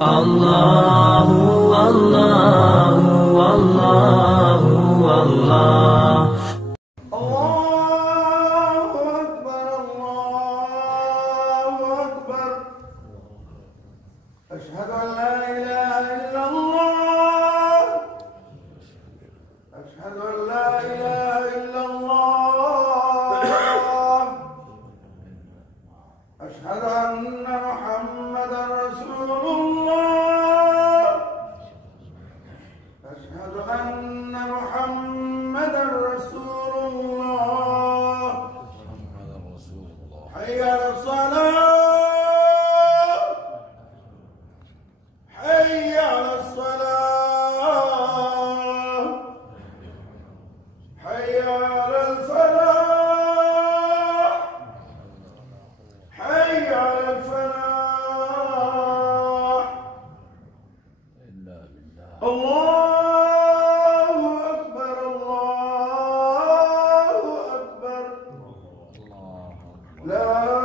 الله الله الله الله الله أكبر الله أكبر أشهد أن لا إله إلا الله أشهد أن لا إله إلا الله أشهد أن محمدا رسول الله أشهد أن محمدا رسول الله حي على الصلاة حي على الصلاة حي على الفلاح حي على الفلاح الله أكبر الله أكبر لا